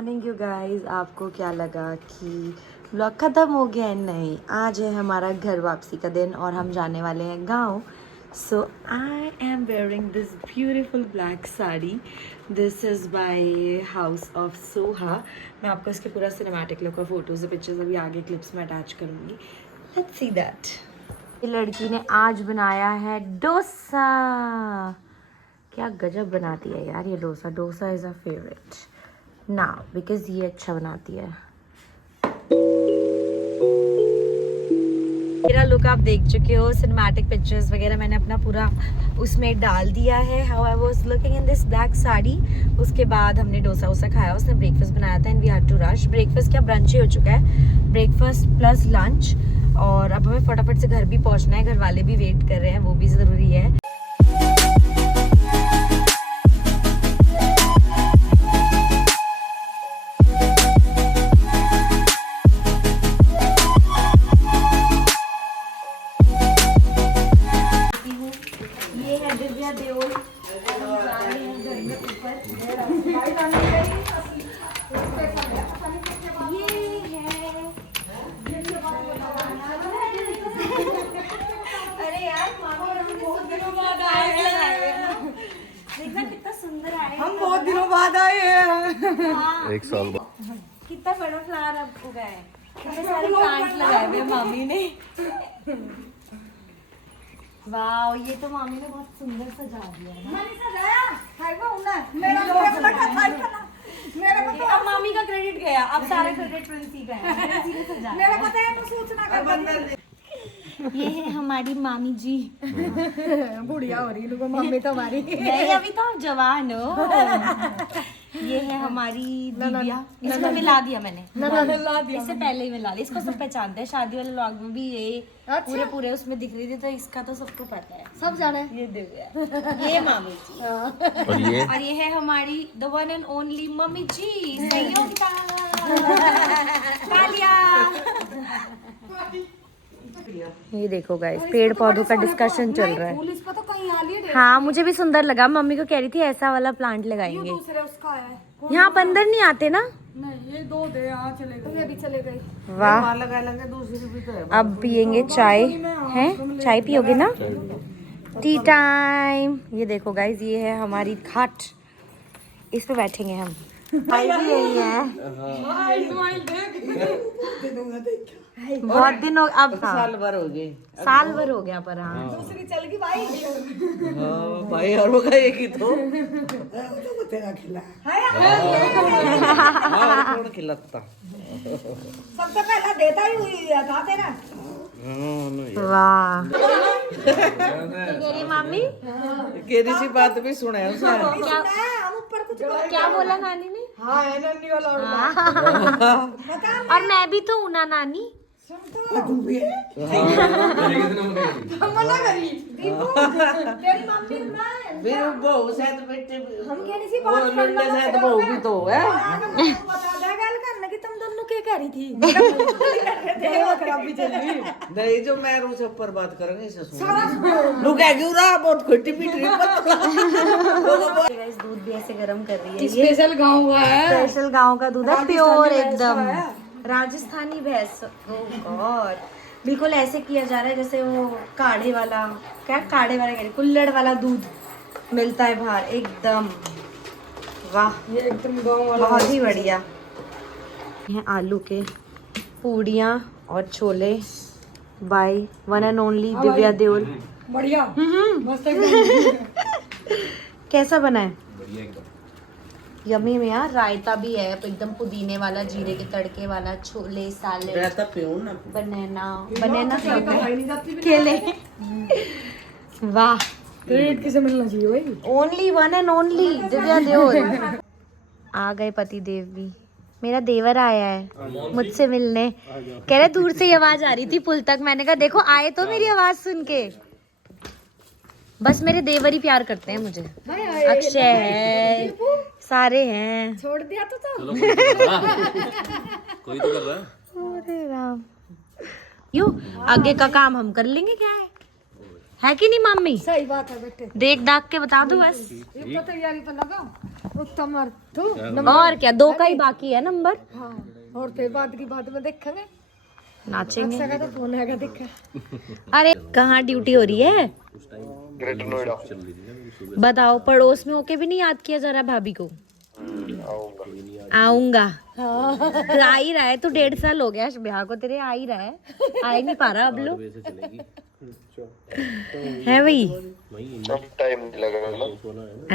Morning you guys. आपको क्या लगा कि ब्लॉग ख़त्म हो गया है? नहीं, आज है हमारा घर वापसी का दिन और हम जाने वाले हैं गांव। So I am wearing this beautiful black sari. This is by house of Soha. मैं आपको इसके पूरा सिनेमैटिक लुक और फोटोज़ पिक्चर्स अभी आगे क्लिप्स में अटैच करूँगी। Let's see that. ये लड़की ने आज बनाया है डोसा। क्या गजब बनाती है यार ये dosa. Dosa is a favourite ना बिकॉज ये अच्छा बनाती है। मेरा लुक आप देख चुके हो, सिनेमैटिक पिक्चर्स वगैरह मैंने अपना पूरा उसमें डाल दिया है। How I was looking in this black sari. उसके बाद हमने डोसा वोसा खाया, उसने ब्रेकफास्ट बनाया था and we had to rush. Breakfast क्या ब्रंच ही हो चुका है, ब्रेकफास्ट प्लस लंच। और अब हमें फटाफट से घर भी पहुंचना है, घर वाले भी वेट कर रहे हैं, वो भी ज़रूरी है। हम बहुत दिनों बाद आए हैं। एक साल बाद। कितना बड़ा फ्लावर अब उगा है, कितने सारे प्लांट्स लगाए हुए मामी ने। वाओ, ये तो मामी ने बहुत सुंदर सजा दिया है। मैंने सजाया, खाएगा उन्हें। मेरा मेरे को तो अब मामी का क्रेडिट गया, अब सारे क्रेडिट प्रिंसी का है। प्रिंसी ने सजाया। मेरा पता है तो सूचना कर बंदर। ये है हमारी मामी जी। बुढ़िया हो रही है मम्मी तो हमारी। नहीं, अभी तो आप जवान हो। ये है हमारी दिव्या। इसको मिला दिया मैंने, इससे पहले ही मिला लिया। इसको सब पहचानते हैं, शादी वाले व्लॉग में भी ये पूरे उसमें दिख रही थी, तो इसका तो सबको पता है, सब जाने। ये दिव्या, ये मामी जी। और ये है हमारी the one and only mummy ji. संयोग का तालिया। ये देखो गाइस, पेड़ पौधों का डिस्कशन चल रहा है। फूल इस पर तो कहीं आ लिए। हाँ, मुझे भी सुंदर लगा। मम्मी को कह रही थी ऐसा वाला प्लांट लगाएंगे। दूसरे उसका है। यहाँ आप अंदर नहीं आते ना? नहीं, ये दो दे यहाँ चले गए। ये भी चले गए। वाह, दूसरी भी तो है। अब पियेंगे चाय। है चाय पियोगे ना? T time. ये देखो गाइस, ये है हमारी खाट, इस पे बैठेंगे हम। भाई भी यही है। बहुत दिन हो, अब साल भर हो गए। साल भर हो गया। पर हाँ, दूसरी चल गई भाई। हाँ भाई, और वो एक ही तो तेरा खिला। हाँ, कौन खिलाता? सबसे पहला देता ही हुई था तेरा। वाह। मेरी मम्मी केरी सी बात भी सुने उसने। हम ऊपर कुछ क्या बोला नानी ने? हाँ है नन्नी वाला। और मैं भी तो हूँ ना नानी। मना करी तेरी मम्मी ना। फिर बहू शायद बेटे, हम कहने सी वो बात लुंडे शायद बहू भी तो है। बता दे गल करने की तुम दोनों क्या कह रही थी। नहीं, जो मैं रोज ऊपर बात करेंगे इसे सुन। लोग कह क्यों रहा बहुत खट्टी मीठी। गाइस, दूध भी ऐसे गर्म कर रही है। स्पेशल गांव का है। स्पेशल गांव का दूध है, प्योर एकदम राजस्थानी भैंस। ओह गॉड, बिल्कुल ऐसे किया जा रहा है जैसे वो काढ़े वाला, क्या काढ़े वाला कह रही, कुल्हड़ वाला दूध मिलता है बाहर एकदम। वाह, ये एकदम गांव वाला। बहुत ही बढ़िया। ये आलू के पूड़ियाँ और chole by one and only Divya Deol. बढ़िया मस्त एकदम। कैसा बना है? यम्मी में यार। रायता भी है एकदम पुदीने वाला, जीरे के तड़के वाला, छोले साले, रहता पियो ना। बनाना केले। वाह, क्रेडिट किसे मिलना चाहिए भाई? Only one and only Divya Deol. आ गए पति देव भी। मेरा देवर आया है मुझसे मिलने। कह रहे दूर से ही आवाज आ रही थी पुल तक। मैंने कहा देखो आए तो मेरी आवाज सुन के। बस मेरे देवर ही प्यार करते हैं मुझे। अक्षय है, सारे हैं। छोड़ दिया तो कोई तो कर रहा है। अरे राम, यू आगे का काम हम कर लेंगे। क्या है, है कि नहीं मम्मी? सही बात है बेटे, देख दाग के बता दो बस। ये तो तैयारी तो लगा उत्तम और तू और क्या, 2 का ही बाकी है नंबर। हाँ, और फिर बाद की बात में देखेंगे, नाचेंगे। अच्छा का तो फोन आएगा देखा। अरे कहाँ ड्यूटी हो रही है? बताओ, पड़ोस में होके भी नहीं याद किया जरा भाभी को? आऊंगा। आ ही रहा है, तो 1.5 साल हो गया ब्याह को तेरे, आ ही रहा है, आ ही नहीं पा रहा अब लोग है भाई। टाइम लगेगा ना।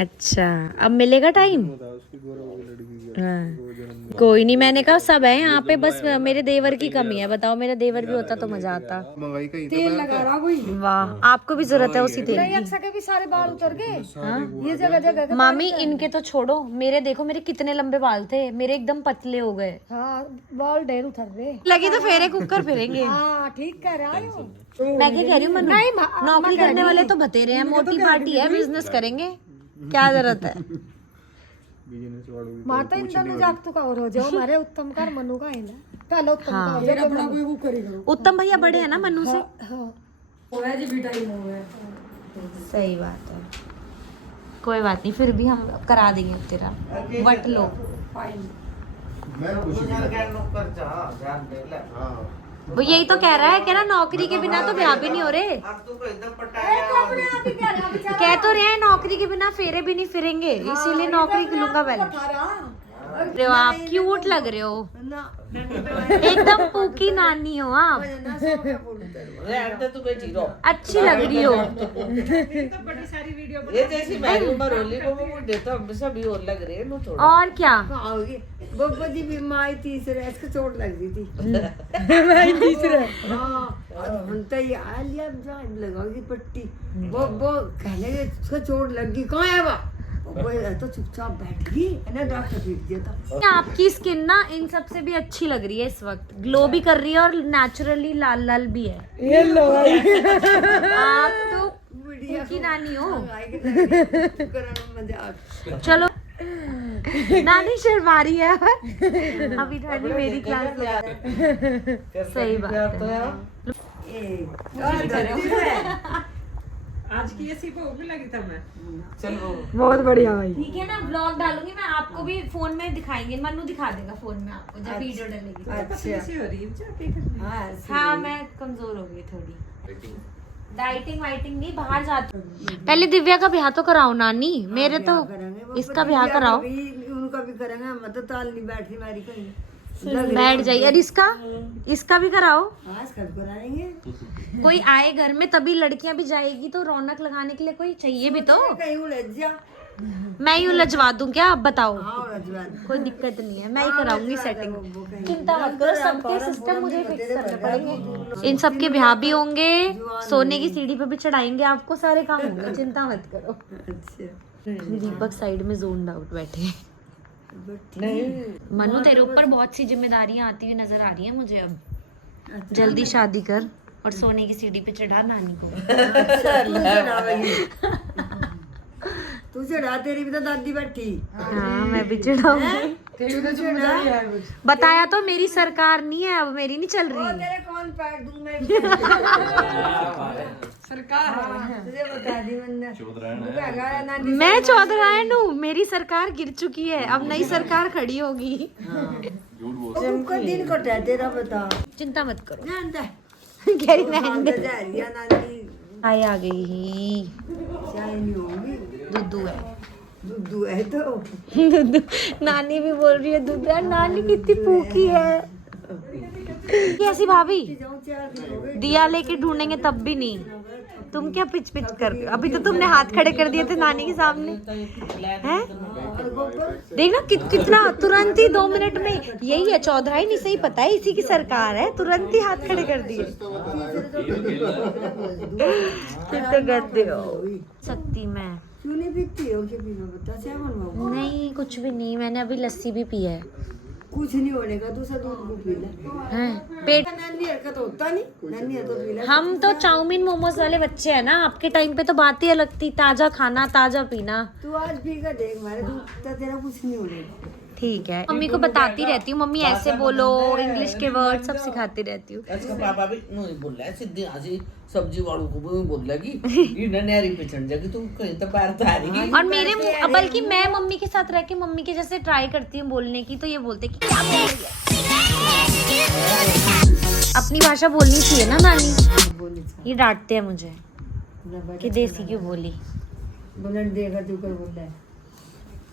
अच्छा, अब मिलेगा टाइम? हाँ। कोई नहीं, मैंने कहा सब है यहाँ पे, बस मेरे देवर की कमी है। बताओ, मेरा देवर भी होता तो मजा आता। तेल लगा रहा कोई वाह, आपको भी जरूरत है उसी तेल नहीं, की। अक्सर के भी सारे बाल उतर गए। ये जगह जगह मामी इनके तो छोड़ो, मेरे देखो, मेरे कितने लंबे बाल थे, मेरे एकदम पतले हो गए। हाँ, बाल ढेर उतर गए। लगी तो फेरे कुकर फिरेंगे। हाँ ठीक कह रहा है। मैं क्या कह रही हूँ मनु, नौकरी करने वाले तो बतेरे हैं, मोटी पार्टी है, बिजनेस करेंगे, क्या जरूरत है? माता इन दोनों जाग तो का और हो जाओ, हमारे उत्तम का और मनु का है ना, पहले उत्तम का हो जाओ, अपना कोई वो करेगा। उत्तम भैया बड़े हैं ना मनु से। हाँ, होगा जी भी टाइम हो गया। सही बात है, कोई बात नहीं, फिर भी हम करा देंगे अब तेरा वट लो। वो यही तो कह रहा है, कह रहा नौकरी के बिना तो ब्याह भी नहीं हो रहे। कह तो रहे हैं नौकरी के बिना फेरे भी नहीं फिरेंगे, इसीलिए नौकरी लूंगा पहले। अरे आप क्यूट लग रहे हो, एकदम पूकी नानी हो आप, अच्छी लग रही हो। ये जैसी मेरी उम्र होली को वो देता हमेशा भी और लग रही है नो थोड़ा। और क्या, बब्बा जी भी माई तीसरे इसको चोट लग गई थी। माई तीसरे हाँ, बनता ही आ लिया लगाओगी पट्टी, वो कहने लगे उसको चोट लग गई, कहाँ है वो तो चुपचाप बैठ गई ना, डॉक्टर पीट दिया था। आपकी स्किन ना इन सब से भी अच्छी लग रही है इस वक्त, ग्लो भी कर रही है और नेचुरली लाल लाल भी है। ये लो आप तो पूकी नानी हो। चलो नानी शर्मा रही है अभी, नानी मेरी क्लास में। सही बात है। आज की ऐसी भूख लगी था मैं। चलो बहुत बढ़िया भाई। ठीक है ना, ब्लॉग डालूंगी मैं, आपको भी फोन में दिखाएंगे, मनु दिखा देगा फोन में आपको जब वीडियो डलेगी। ऐसी हो रही है चाय पी कर। हाँ, मैं कमजोर हो गई थोड़ी, डाइटिंग वाइटिंग नहीं, बाहर जाती हूँ। पहले दिव्या का ब्याह तो कराओ नानी, मेरे तो इसका ब्याह कराओ। उनका भी करेंगे, मैं तो ताल नहीं बैठ रही मेरी कहीं, बैठ जाइए। और इसका भी कराओ। आज कल कराएंगे। कोई आए घर में तभी लड़कियां भी जाएगी, तो रौनक लगाने के लिए कोई चाहिए भी तो। कहीं उलझ जा। मैं ही उलझवा दूं क्या, आप बताओ? हाँ, उलझवा दे। कोई दिक्कत नहीं है, मैं ही कराऊंगी सेटिंग, चिंता मत करो, सबके सिस्टम मुझे फिक्स करने पड़ेंगे। इन सबके ब्याह भी होंगे, सोने की सीढ़ी पे भी चढ़ाएंगे आपको, सारे काम होंगे, चिंता मत करो। दीपक साइड में जोन आउट बैठे। मनु तेरे ऊपर बहुत सी जिम्मेदारियां आती हुई नजर आ रही है मुझे अब। जल्दी शादी कर और सोने की सीढ़ी पे चढ़ा नानी को। तू चढ़ा, तेरी भी तो दादी बैठी। हाँ, मैं भी चढ़ाऊंगी। बताया तो, मेरी सरकार नहीं है अब, मेरी नहीं चल रही। तेरे कौन पैर दूं मैं? सरकार तुझे बता दी मैंने। मैं चौधरायन हूँ, मेरी सरकार गिर चुकी है, अब नई सरकार खड़ी होगी। तुमको दिन कटा है तेरा, बता। चिंता मत करो। जानता है कह रही रहने दे। जा रही है नानी, चाय आ गई, चाय नहीं होगी, दुद्धू है। दूध है तो। दुद्धू, नानी भी बोल रही है दुद्धू है, नानी कितनी भूखी है। कैसी भाभी, जाऊँ 4 दिन हो गए। दिया लेके ढूंढेंगे तब भी नहीं। तुम क्या पिच पिच कर रहे हो? अभी तो तुमने हाथ खड़े कर दिए थे नानी के सामने, हैं? देखना कितना तुरंत ही 2 मिनट में, यही है चौधराई, नहीं सही पता है, इसी की सरकार है, तुरंत ही हाथ खड़े कर दिए। कितने गंदे हो सकती मैं। क्यों नहीं पीती हो? क्या पीना बता, क्या बनवाऊं? नहीं कुछ भी नहीं, मैंने अभी लस्सी भी पी है। कुछ नहीं होने का, दूसरा दूध को पी ले। हैं पेट, नन्ही हरकत होता नहीं, नन्ही है तो पी ले। हम तो चाउमीन मोमोज वाले बच्चे हैं ना, आपके टाइम पे तो बात ही अलग थी, ताजा खाना ताजा पीना। तू आज पी कर देख, हमारे दूध तो तेरा कुछ नहीं होने का। ठीक है, मम्मी को बताती रहती हूँ, मम्मी ऐसे बोलो, इंग्लिश के वर्ड सब सिखाती रहती हूँ। इसका पापा भी नहीं बोल रहा है, सीधी आज सब्जी वालों को भी बोल लगी ये नहरी पे चढ़ जाएगी तू कहीं तो पैर तो आ रही। और मेरे मुंह, बल्कि मैं मम्मी के साथ रह के मम्मी के जैसे ट्राई करती हूँ बोलने की, तो ये बोलते कि क्या बोल रही है। अपनी भाषा बोलनी चाहिए ना नानी, ये डांटते हैं मुझे कि देसी क्यों बोली। बुलंद देगा तू कर बोल रहा है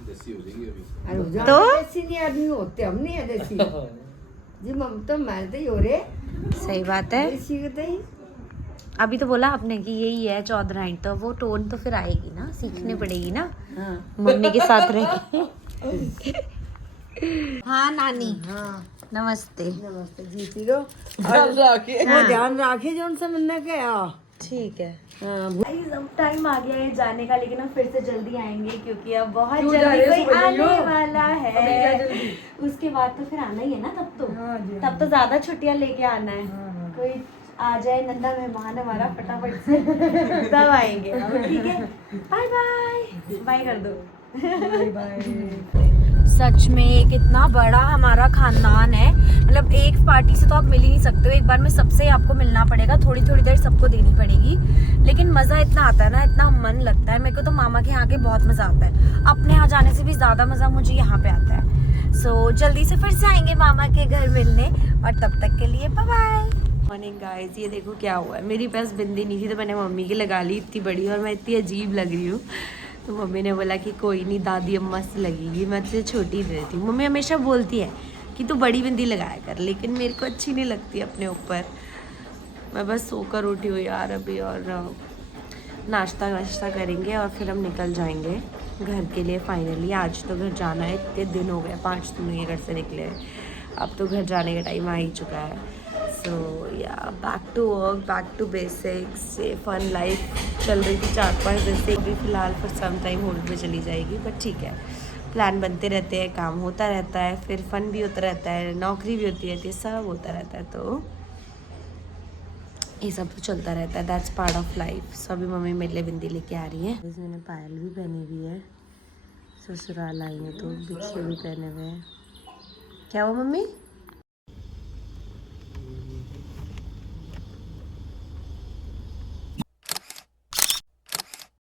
अरे तो? देसी नहीं आदमी होते, हम नहीं है देसी जी, मम तो मानते ही हो रे, सही बात है। देसी के ही अभी तो बोला आपने कि यही है 14 इंच, तो वो टोन तो फिर आएगी ना, सीखनी पड़ेगी ना मम्मी के साथ रह के। हाँ नानी, हाँ नमस्ते। नमस्ते जी पीरो ध्यान रखे वो ध्यान रखे जो उनसे मिलने के ठीक है। हाँ अब टाइम आ गया है जाने का, लेकिन हम फिर से जल्दी आएंगे क्योंकि अब बहुत जल्दी कोई आने वाला है। उसके बाद तो फिर आना ही है ना, तब तो ज्यादा छुट्टियां लेके आना है। कोई आ जाए नंदा मेहमान हमारा फटाफट से, तब आएंगे हम, ठीक है। बाय बाय, बाय कर दो। सच में एक इतना बड़ा हमारा खानदान है, मतलब एक पार्टी से तो आप मिल ही नहीं सकते हो, एक बार में सबसे आपको मिलना पड़ेगा, थोड़ी थोड़ी देर सबको देनी पड़ेगी। लेकिन मज़ा इतना आता है ना, इतना मन लगता है। मेरे को तो मामा के यहाँ के बहुत मज़ा आता है, अपने यहाँ जाने से भी ज़्यादा मज़ा मुझे यहाँ पे आता है। सो जल्दी से फिर से आएंगे मामा के घर मिलने, और तब तक के लिए बाय बाय। मॉर्निंग गाइस, ये देखो क्या हुआ है, मेरी पास बिंदी नहीं थी तो मैंने मम्मी की लगा ली, इतनी बड़ी, और मैं इतनी अजीब लग रही हूँ। तो मम्मी ने बोला कि कोई नहीं दादी अम्मा से लगेगी, मैं तुझे छोटी दे देती हूँ। मम्मी हमेशा बोलती है कि तू बड़ी बिंदी लगाया कर, लेकिन मेरे को अच्छी नहीं लगती अपने ऊपर। मैं बस सोकर उठी हूँ यार अभी, और नाश्ता वाश्ता करेंगे और फिर हम निकल जाएंगे घर के लिए फाइनली। आज तो घर जाना है, इतने दिन हो गए, 5 दिन हुए घर से निकले, अब तो घर जाने का टाइम आ ही चुका है। सो या back to work, back to basics, से फन लाइफ चल रही थी 4-5 दिन से। अभी फ़िलहाल फॉर सम टाइम होल्ड पे चली जाएगी, बट ठीक है, प्लान बनते रहते हैं, काम होता रहता है, फिर फन भी होता रहता है, नौकरी भी होती रहती है, सब होता रहता है, तो ये सब तो चलता रहता है, दैट्स पार्ट ऑफ लाइफ। सो अभी मम्मी मेरे लिए बिंदी लेके आ रही है, मैंने पायल भी पहनी हुई है, ससुराल आई है तो बिछे भी पहने हुए हैं। क्या हुआ मम्मी?